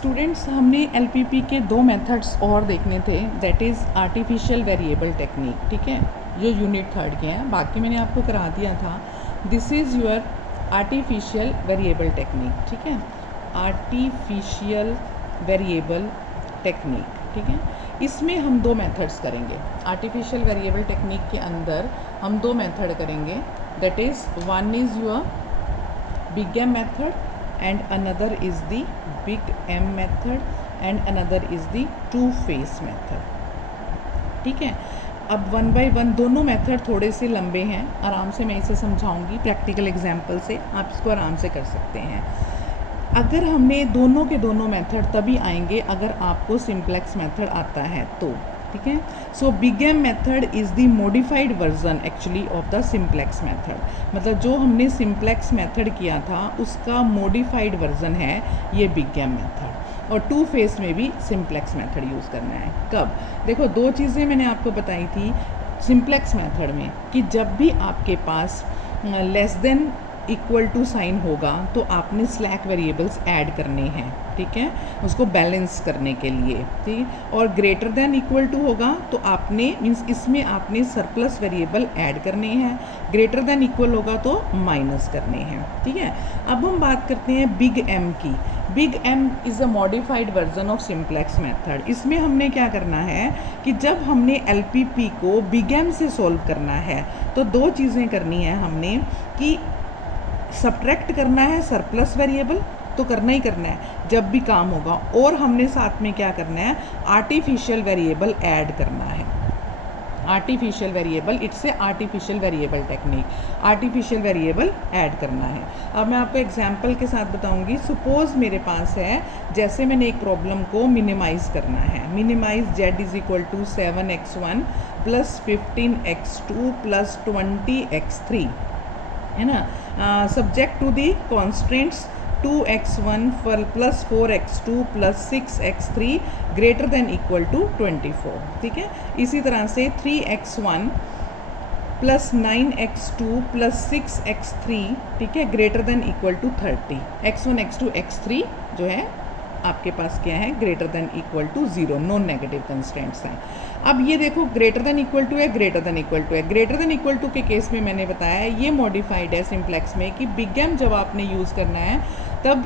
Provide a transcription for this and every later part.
Students हमने LPP के दो मेथड्स और देखने थे, that is artificial variable technique, ठीक है, जो यूनिट 3 के हैं। बाकी मैंने आपको करा दिया था। This is your artificial variable technique, ठीक है, आर्टिफिशियल वेरिएबल टेक्निक, ठीक है। इसमें हम दो मेथड्स करेंगे। आर्टिफिशियल वेरिएबल टेक्निक के अंदर हम दो मेथड करेंगे, that is one is your big M method and another is the big M method and another is the two phase method, ठीक है। अब वन बाय वन दोनों मेथड थोड़े से लंबे हैं, आराम से मैं इसे समझाऊंगी प्रैक्टिकल एग्जांपल से, आप इसको आराम से कर सकते हैं। अगर हमने दोनों के दोनों मेथड तभी आएंगे अगर आपको सिंप्लेक्स मेथड आता है तो, ठीक है। So big M method is the modified version actually of the simplex method, मतलब जो हमने सिंप्लेक्स मेथड किया था उसका मॉडिफाइड वर्जन है ये बिग एम मेथड। और टू फेस में भी सिंप्लेक्स मेथड यूज़ करना है। कब? देखो, दो चीज़ें मैंने आपको बताई थी सिंप्लेक्स मेथड में कि जब भी आपके पास less than equal to sign होगा तो आपने स्लैक वेरिएबल्स ऐड करने हैं, ठीक है, उसको बैलेंस करने के लिए, ठीक। और ग्रेटर देन इक्वल टू होगा तो आपने मीन्स इसमें आपने सरप्लस वेरिएबल ऐड करने हैं, ग्रेटर देन इक्वल होगा तो माइनस करने हैं, ठीक है। अब हम बात करते हैं बिग एम की। Big M is a modified version of simplex method. इसमें हमने क्या करना है कि जब हमने एलपीपी को बिग एम से सॉल्व करना है तो दो चीज़ें करनी है हमने, कि सब्ट्रैक्ट करना है सरप्लस वेरिएबल, तो करना ही करना है जब भी काम होगा, और हमने साथ में क्या करना है, आर्टिफिशियल वेरिएबल ऐड करना है। Artificial variable, it's a artificial variable technique, artificial variable add करना है। अब मैं आपको एग्जांपल के साथ बताऊंगी। सपोज मेरे पास है, जैसे मैंने एक प्रॉब्लम को मिनिमाइज करना है, minimize z is equal to 7x1 plus 15x2 plus 20x3, है ना, subject to the constants 2x1 plus 4x2 plus 6x3 greater than equal to 24, ठीक है। इसी तरह से 3x1 plus 9x2 plus 6x3, ठीक है, greater than equal to 30। x1 x2 x3 जो है आपके पास क्या है, greater than equal to 0, non negative constants हैं। अब ये देखो, ग्रेटर देन इक्वल टू है, ग्रेटर देन इक्वल टू है। ग्रेटर देन इक्वल टू के केस में मैंने बताया ये मॉडिफाइड है सिंप्लेक्स में, कि बिग एम जब आपने यूज़ करना है तब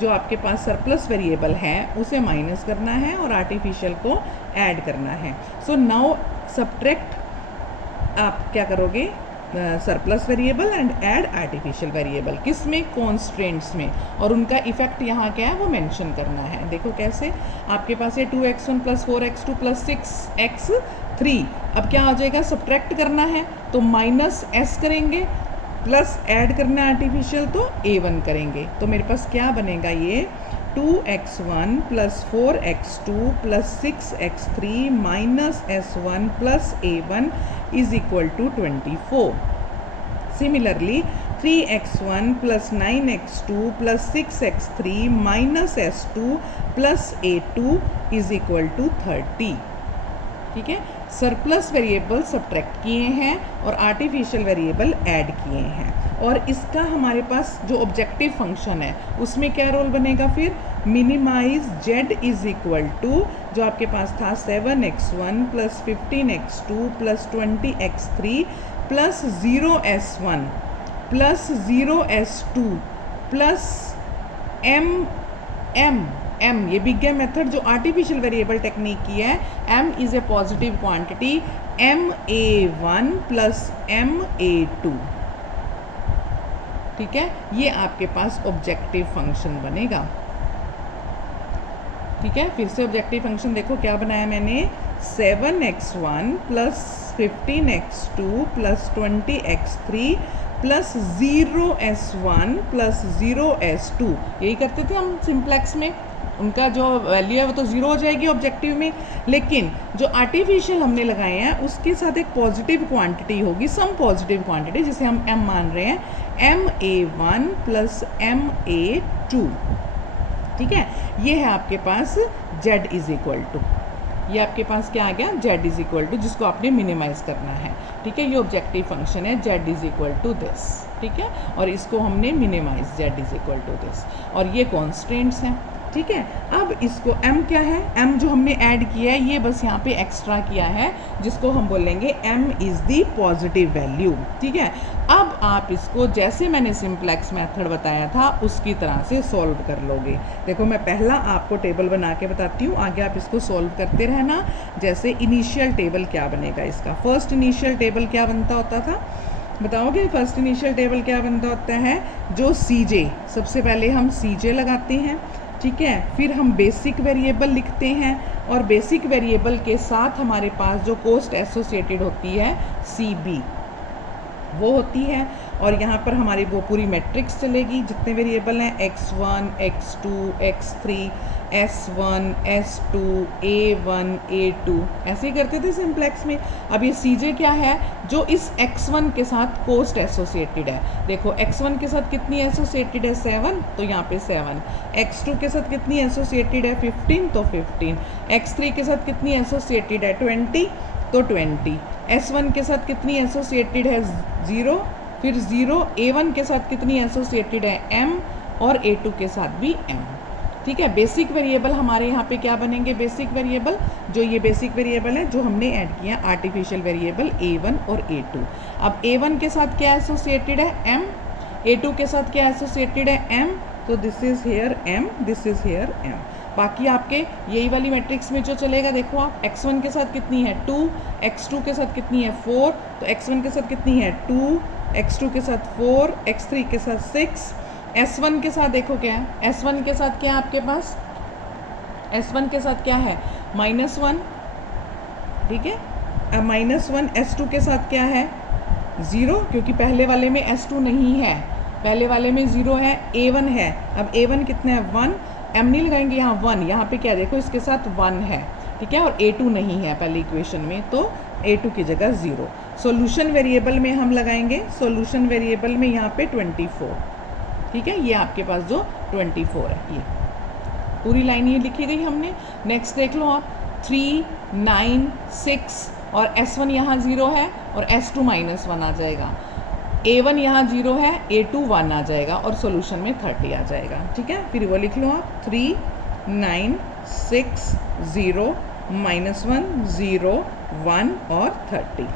जो आपके पास सरप्लस वेरिएबल है उसे माइनस करना है और आर्टिफिशियल को ऐड करना है। सो नाउ सब्ट्रैक्ट आप क्या करोगे, surplus variable and add artificial variable, किस में, कॉन्स्ट्रेंट्स में, और उनका इफेक्ट यहाँ क्या है वो मेंशन करना है। देखो कैसे, आपके पास है 2x1 plus 4x2 plus 6x3, अब क्या हो जाएगा, सब्ट्रैक्ट करना है तो माइनस s करेंगे, प्लस ऐड करना है आर्टिफिशियल तो a1 करेंगे, तो मेरे पास क्या बनेगा, ये 2x1 plus 4x2 plus 6x3 minus s1 plus a1 is equal to 24. Similarly, 3x1 plus 9x2 plus 6x3 minus s2 plus a2 is equal to 30. ठीक है, सरप्लस वेरिएबल सब्ट्रैक्ट किए हैं और आर्टिफिशियल वेरिएबल ऐड किए हैं, और इसका हमारे पास जो ऑब्जेक्टिव फंक्शन है उसमें क्या रोल बनेगा, फिर minimise z is equal to जो आपके पास था 7x1 plus 15x2 plus 20x3 plus 0s1 plus 0s2 plus m, ये बिग एम मेथड जो आर्टिफिशियल वेरिएबल टेक्निक की है, m is a positive quantity, ma1 plus ma2, ठीक है, ये आपके पास ऑब्जेक्टिव फंक्शन बनेगा। ठीक है, फिर से ऑब्जेक्टिव फंक्शन देखो क्या बनाया मैंने, 7x1 plus 15x2 plus 20x3 plus 0s1 plus 0s2, यही करते थे हम सिंप्लेक्स में, उनका जो वैल्यू है वो तो 0 हो जाएगी ऑब्जेक्टिव में, लेकिन जो आर्टिफिशियल हमने लगाए हैं उसके साथ एक पॉजिटिव क्वांटिटी होगी, सम पॉजिटिव क्वांटिटी जिसे हम m मान रहे हैं, ma1 प्लस ma2, ठीक है। ये है आपके पास z इज इक्वल टू, ये आपके पास क्या आ गया, z इज इक्वल टू, जिसको आपने मिनिमाइज करना है, ठीक है। ये ऑब्जेक्टिव फंक्शन है z is equal to this, ठीक है, और इसको हमने minimise z is equal to this, और ये कॉन्स्टेंट्स हैं, ठीक है। अब इसको m क्या है, m जो हमने ऐड किया है ये बस यहाँ पे एक्स्ट्रा किया है, जिसको हम बोलेंगे m is the positive value, ठीक है। अब आप इसको जैसे मैंने सिंप्लेक्स मेथड बताया था उसकी तरह से सॉल्व कर लोगे। देखो मैं पहला आपको टेबल बना के बताती हूँ, आगे आप इसको सॉल्व करते रहना। जैसे इनिशियल टेबल क्या बनेगा इसका, फर्स्ट इनिशियल टेबल क्या बनता होता था बताओगे? फर्स्ट इनिशियल टेबल क्या बनता होता है, जो CJ, सबसे पहले हम CJ लगाते हैं, ठीक है। फिर हम बेसिक वेरिएबल लिखते हैं और बेसिक वेरिएबल के साथ हमारे पास जो कॉस्ट एसोसिएटेड होती है CB वो होती है, और यहाँ पर हमारी वो पूरी मैट्रिक्स चलेगी जितने वेरिएबल हैं x1 x2 x3 s1 s2 a1 a2, ऐसे ही करते थे सिंप्लेक्स में। अब ये CJ क्या है, जो इस x1 के साथ कॉस्ट एसोसिएटेड है। देखो x1 के साथ कितनी एसोसिएटेड है 7, तो यहाँ पे 7, x2 के साथ कितनी एसोसिएटेड है 15, तो 15, x3 के साथ कितनी एसोसिएटेड है 20, तो 20, S1 के साथ कितनी एसोसिएटेड है 0, फिर 0, A1 के साथ कितनी एसोसिएटेड है M, और A2 के साथ भी M, ठीक है। बेसिक वेरिएबल हमारे यहाँ पे क्या बनेंगे, बेसिक वेरिएबल, जो ये बेसिक वेरिएबल है जो हमने ऐड किया आर्टिफिशियल वेरिएबल A1 और A2। अब A1 के साथ क्या एसोसिएटेड है M, A2 के साथ क्या एसोसिएटेड है M, तो this is here M, this is here M। बाकी आपके यही वाली मैट्रिक्स में जो चलेगा, देखो आप x1 के साथ कितनी है 2, x2 के साथ कितनी है 4, तो x1 के साथ कितनी है 2, x2 के साथ 4, x3 के साथ 6, s1 के साथ देखो क्या है, s1 के साथ क्या है आपके पास, s1 के साथ क्या है -1, ठीक है। अब -1, s2 के साथ क्या है 0, क्योंकि पहले वाले में s2 नहीं है, पहले वाले में 0 है, a1 है। अब a1 कितना है 1, m नहीं लगाएंगे यहाँ 1, यहाँ पे क्या देखो इसके साथ 1 है, ठीक है, और a2 नहीं है पहले इक्वेशन में, तो a2 की जगह 0। सॉल्यूशन वेरिएबल में हम लगाएंगे, सॉल्यूशन वेरिएबल में यहाँ पे 24, ठीक है, ये आपके पास जो 24 है, ये पूरी लाइन ये लिखी गई हमने। नेक्स्ट देख लो आप 3, 9, 6, और s1 यहाँ 0 है और s2 -1 आ जाएगा, A1 यहाँ 0 है, A2 1 आ जाएगा, और सॉल्यूशन में 30 आ जाएगा, ठीक है। फिर वो लिख लो आप 3, 9, 6, 0, -1, 0, 1 और 30,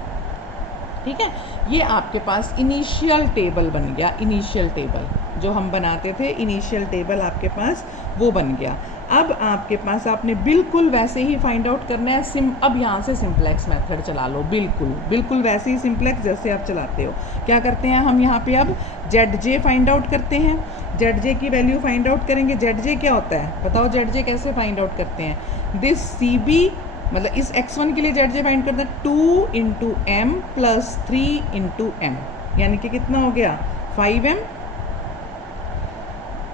ठीक है। ये आपके पास इनिशियल टेबल बन गया, इनिशियल टेबल जो हम बनाते थे, इनिशियल टेबल आपके पास वो बन गया। अब आपके पास आपने बिल्कुल वैसे ही फाइंड आउट करना है अब यहाँ से सिंप्लेक्स मेथड चला लो, बिल्कुल वैसे ही सिंप्लेक्स जैसे आप चलाते हो। क्या करते हैं हम यहाँ पे अब ZJ फाइंड आउट करते हैं, ZJ की वैल्यू फाइंड आउट करेंगे। ZJ क्या होता है बताओ, ZJ कैसे फाइंड आउट करते हैं, दिस CB मतलब इस x1 के लिए ZJ फाइंड करते हैं 2 × m + 3 × m, यानी कि कितना हो गया 5m,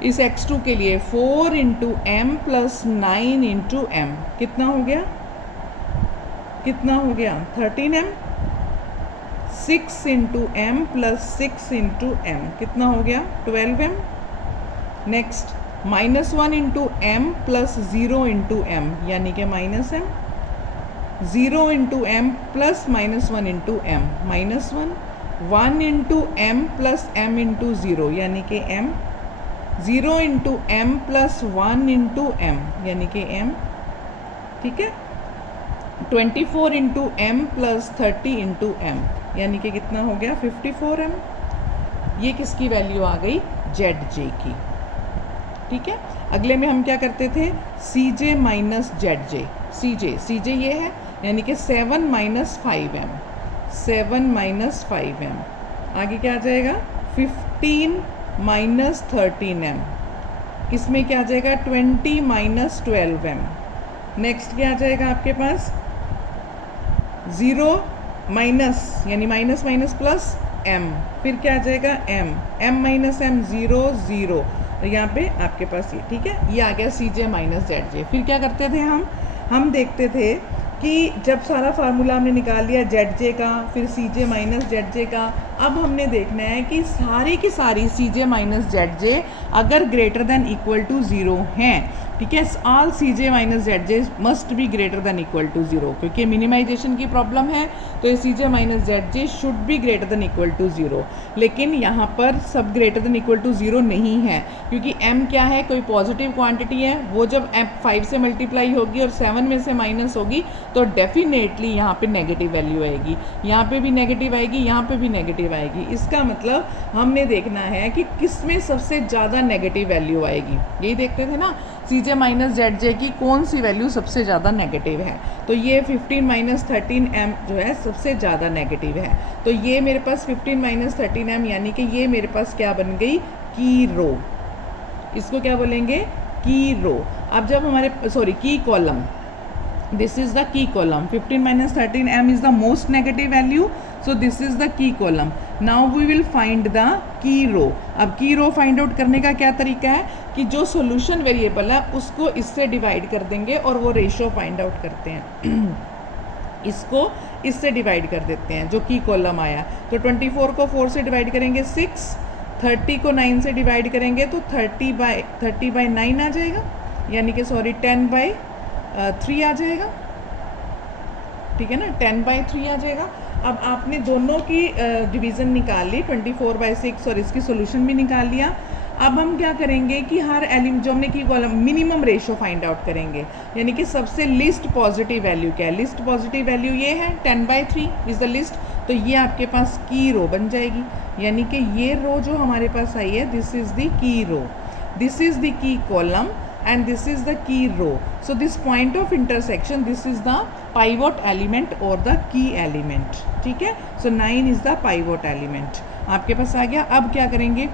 इस x2 के लिए 4 × m + 9 × m, कितना हो गया 13m, 6 × m + 6 × m, कितना हो गया 12m। नेक्स्ट -1 × m + 0 × m, यानी कि -m, 0 × m + -1 × m, -1, 1 × m + m × 0, यानी कि m, 0 × m + 1 × m, यानी कि m, ठीक है। 24 × m + 30 × m, यानी कि कितना हो गया 54m। ये किसकी वैल्यू आ गई ZJ की, ठीक है। अगले में हम क्या करते थे CJ - ZJ, CJ ये है, यानी कि 7 - 5m, 7 - 5m, आगे क्या आ जाएगा 15 - 13m, इसमें क्या आ जाएगा 20 - 12m। नेक्स्ट क्या आ जाएगा आपके पास 0 माइनस यानी माइनस माइनस प्लस m, फिर क्या आ जाएगा m, m - m 0 0, और यहाँ पे आपके पास ये, ठीक है, ये आ गया CJ - ZJ। फिर क्या करते थे हम देखते थे कि जब सारा फार्मूला हमने निकाल लिया ZJ का, फिर CJ - ZJ का, अब हमने देखना है कि सारी की सारी सी जे माइनस जेड जे अगर ग्रेटर देन इक्वल टू 0 हैं, ठीक है, all C J minus Z J must be greater than equal to 0, क्योंकि मिनिमाइजेशन की प्रॉब्लम है तो ये C J minus Z J should be greater than equal to 0। लेकिन यहाँ पर सब ग्रेटर देन इक्वल टू 0 नहीं है, क्योंकि m क्या है, कोई पॉजिटिव क्वांटिटी है, वो जब m 5 से मल्टीप्लाई होगी और 7 में से माइनस होगी तो डेफिनेटली यहाँ पे नेगेटिव वैल्यू आएगी, यहाँ पे भी नेगेटिव आएगी, यहाँ पे भी नेगेटिव आएगी। इसका मतलब हमने देखना है कि किस में सबसे ज़्यादा नेगेटिव वैल्यू आएगी, यही देखते थे ना, सी जे माइनस जेड जे की कौन सी वैल्यू सबसे ज़्यादा नेगेटिव है। तो ये 15 माइनस 13m जो है सबसे ज़्यादा नेगेटिव है। तो ये मेरे पास 15 माइनस 13m यानी कि ये मेरे पास क्या बन गई, की रो। इसको क्या बोलेंगे, की रो। अब जब हमारे की column, this is the key column, 15 minus 13m is the most negative value, so this is the key column. Now we will find the key row. अब की रो फाइंड आउट करने का क्या तरीका है कि जो सॉल्यूशन वेरिएबल है उसको इससे डिवाइड कर देंगे और वो रेशियो फाइंड आउट करते हैं इसको इससे डिवाइड कर देते हैं जो की कॉलम आया। तो 24 को 4 से डिवाइड करेंगे 6, 30 को 9 से डिवाइड करेंगे तो 30 बाई 9 आ जाएगा, यानी कि 10 बाई 3 आ जाएगा, ठीक है ना, 10 बाई 3 आ जाएगा। अब आपने दोनों की डिवीज़न निकाल ली, 24 बाई 6 और इसकी सोल्यूशन भी निकाल लिया। अब हम क्या करेंगे कि हर एलिमेंट जो हमने की column minimum ratio find out करेंगे, यानी कि सबसे लिस्ट पॉजिटिव वैल्यू क्या है, लिस्ट पॉजिटिव वैल्यू ये है 10 बाई 3 इज़ द लिस्ट। तो ये आपके पास की रो बन जाएगी, यानी कि ये रो जो हमारे पास आई है this is the key row, this is the key column and this is the key row. So this point of intersection, this is the pivot element or the key element, ठीक है। So 9 is the pivot element आपके पास आ गया। अब क्या करेंगे,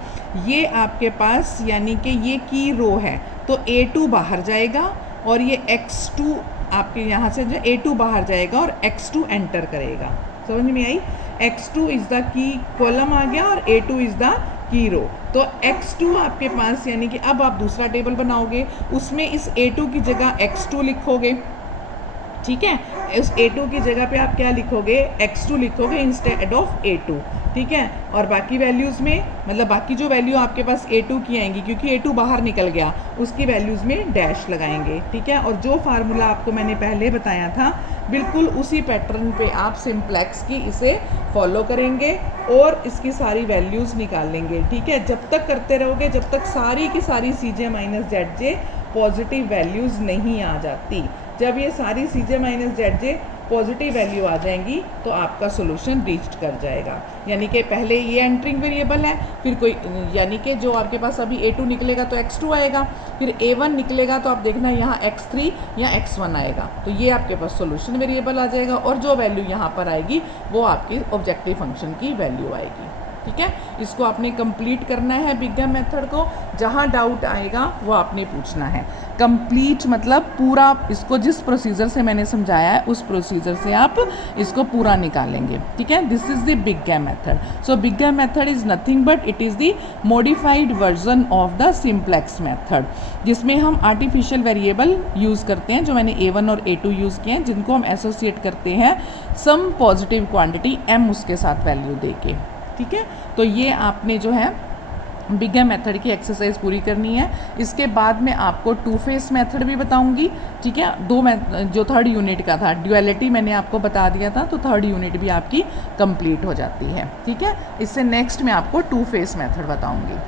ये आपके पास यानी कि ये की रो है तो A2 बाहर जाएगा और ये X2 आपके यहाँ से जो A2 बाहर जाएगा और X2 एंटर करेगा, समझ में आई। X2 is the key column आ गया और A2 इज़ द की रो। तो X2 आपके पास यानी कि अब आप दूसरा टेबल बनाओगे, उसमें इस A2 की जगह X2 लिखोगे, ठीक है। इस A2 की जगह पे आप क्या लिखोगे, X2 लिखोगे इंस्टेड ऑफ A2, ठीक है। और बाकी वैल्यूज़ में मतलब बाकी जो वैल्यू आपके पास A2 की आएंगी, क्योंकि A2 बाहर निकल गया, उसकी वैल्यूज़ में डैश लगाएंगे, ठीक है। और जो फार्मूला आपको मैंने पहले बताया था बिल्कुल उसी पैटर्न पे आप सिंप्लेक्स की इसे फॉलो करेंगे और इसकी सारी वैल्यूज़ निकालेंगे, ठीक है। जब तक करते रहोगे जब तक सारी की सारी सी जे माइनस जेड जे पॉजिटिव वैल्यूज़ नहीं आ जाती। जब ये सारी सी जे माइनस जेड जे पॉजिटिव वैल्यू आ जाएंगी तो आपका सोल्यूशन रीच कर जाएगा। यानी कि पहले ये एंटरिंग वेरिएबल है, फिर कोई यानी कि जो आपके पास अभी A2 निकलेगा तो X2 आएगा, फिर A1 निकलेगा तो आप देखना यहाँ X3 या X1 आएगा, तो ये आपके पास सोल्यूशन वेरिएबल आ जाएगा और जो वैल्यू यहाँ पर आएगी वो आपकी ऑब्जेक्टिव फंक्शन की वैल्यू आएगी, ठीक है। इसको आपने कंप्लीट करना है बिग गैम मेथड को, जहाँ डाउट आएगा वो आपने पूछना है। कंप्लीट मतलब पूरा, इसको जिस प्रोसीजर से मैंने समझाया है उस प्रोसीजर से आप इसको पूरा निकालेंगे, ठीक है। This is the big M method. So big M method is nothing but it is the modified version of the simplex method, जिसमें हम आर्टिफिशियल वेरिएबल यूज़ करते हैं, जो मैंने A1 और A2 यूज़ किए हैं, जिनको हम एसोसिएट करते हैं सम पॉजिटिव क्वांटिटी m उसके साथ वैल्यू दे के, ठीक है। तो ये आपने जो है बिग गैम मेथड की एक्सरसाइज पूरी करनी है। इसके बाद में आपको टू फेस मेथड भी बताऊंगी, ठीक है। जो थर्ड यूनिट का था ड्यूअलिटी मैंने आपको बता दिया था, तो थर्ड यूनिट भी आपकी कंप्लीट हो जाती है, ठीक है। इससे नेक्स्ट मैं आपको टू फेस मेथड बताऊंगी।